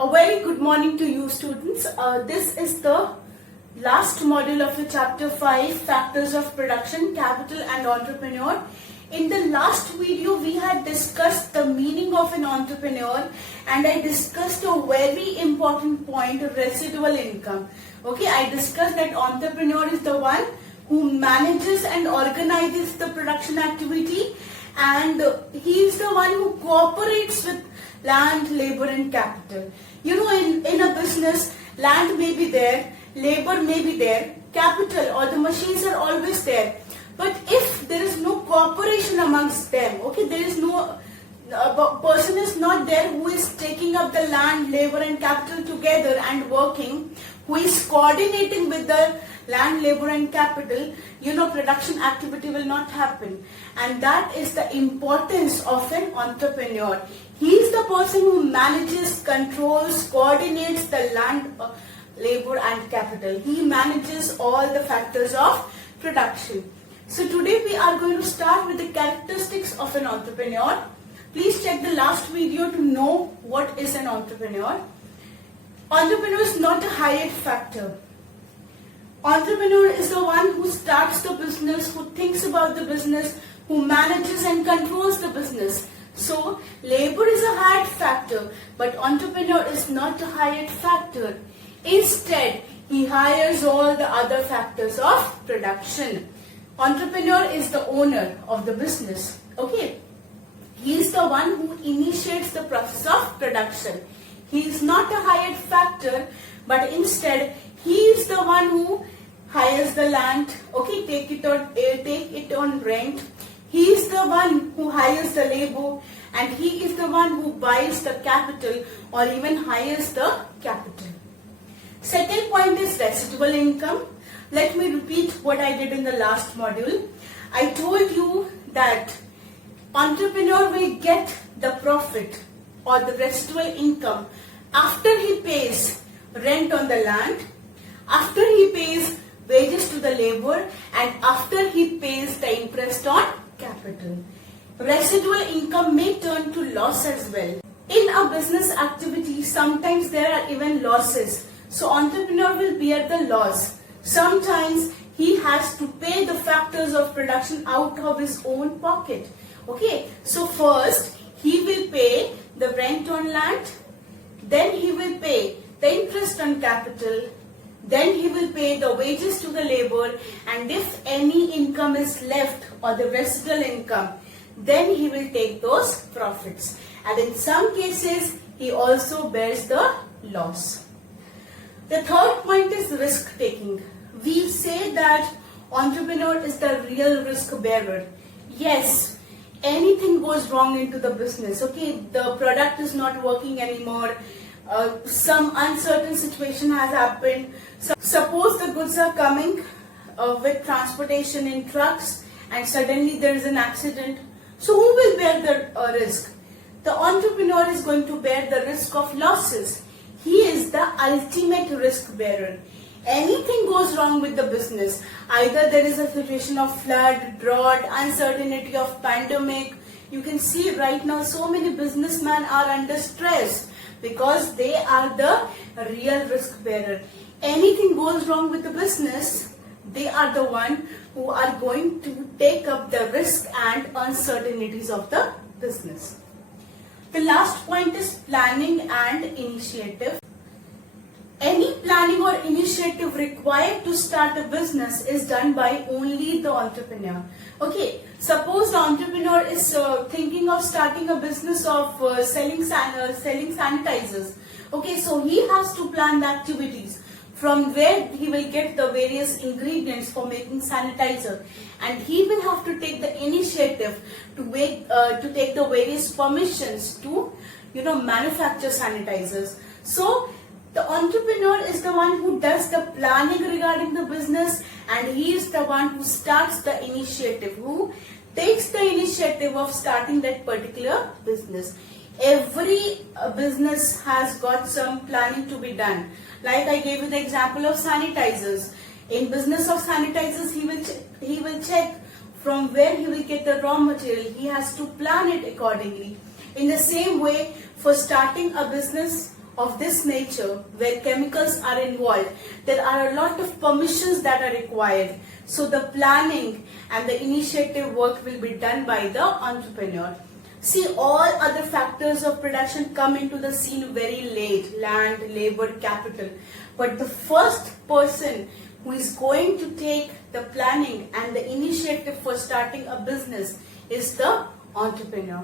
A very good morning to you students. This is the last module of the chapter 5, Factors of Production, Capital and Entrepreneur. In the last video we had discussed the meaning of an entrepreneur and I discussed a very important point, residual income. Okay, I discussed that entrepreneur is the one who manages and organizes the production activity, and he is the one who cooperates with land, labor and capital. You know, in a business, land may be there, labor may be there, capital or the machines are always there. But if there is no cooperation amongst them, okay, there is no person is not there who is taking up the land, labor and capital together and working, who is coordinating with the land, labor and capital, you know, production activity will not happen. And that is the importance of an entrepreneur. He is the person who manages, controls, coordinates the land, labor and capital. He manages all the factors of production. So today we are going to start with the characteristics of an entrepreneur. Please check the last video to know what is an entrepreneur. Entrepreneur is not a hired factor. Entrepreneur is the one who starts the business, who thinks about the business, who manages and controls the business. So labor is a hired factor, but entrepreneur is not a hired factor. Instead, he hires all the other factors of production. Entrepreneur is the owner of the business. Okay, he is the one who initiates the process of production. He is not a hired factor, but instead he is the one who hires the land, okay, take it on rent. He is the one who hires the labor, and he is the one who buys the capital or even hires the capital. Second point is residual income. Let me repeat what I did in the last module. I told you that entrepreneur will get the profit or the residual income after he pays rent on the land, after he pays wages to the labor, and after he pays the interest on capital. Residual income may turn to loss as well. In a business activity, sometimes there are even losses. So entrepreneur will bear the loss. Sometimes he has to pay the factors of production out of his own pocket. Okay, so first he will pay the rent on land, then he will pay the interest on capital, then he will pay the wages to the labor, and if any income is left or the residual income, then he will take those profits. And in some cases, he also bears the loss. The third point is risk taking. We say that entrepreneur is the real risk bearer. Yes, anything goes wrong into the business. Okay, the product is not working anymore. Some uncertain situation has happened. So, suppose the goods are coming with transportation in trucks and suddenly there is an accident. So who will bear the risk? The entrepreneur is going to bear the risk of losses. He is the ultimate risk bearer. Anything goes wrong with the business, either there is a situation of flood, drought, uncertainty of pandemic. You can see right now so many businessmen are under stress because they are the real risk bearer. Anything goes wrong with the business, they are the one who are going to take up the risk and uncertainties of the business. The last point is planning and initiative. Any planning or initiative required to start a business is done by only the entrepreneur. Okay, suppose the entrepreneur is thinking of starting a business of selling sanitizers. Okay, so he has to plan the activities from where he will get the various ingredients for making sanitizer, and he will have to take the initiative to take the various permissions to, you know, manufacture sanitizers. So the entrepreneur is the one who does the planning regarding the business, and he is the one who starts the initiative, who takes the initiative of starting that particular business. Every business has got some planning to be done. Like I gave you the example of sanitizers. In business of sanitizers, he will check from where he will get the raw material. He has to plan it accordingly. In the same way, for starting a business of this nature, where chemicals are involved, there are a lot of permissions that are required. So the planning and the initiative work will be done by the entrepreneur. See, all other factors of production come into the scene very late: land, labor, capital. But the first person who is going to take the planning and the initiative for starting a business is the entrepreneur.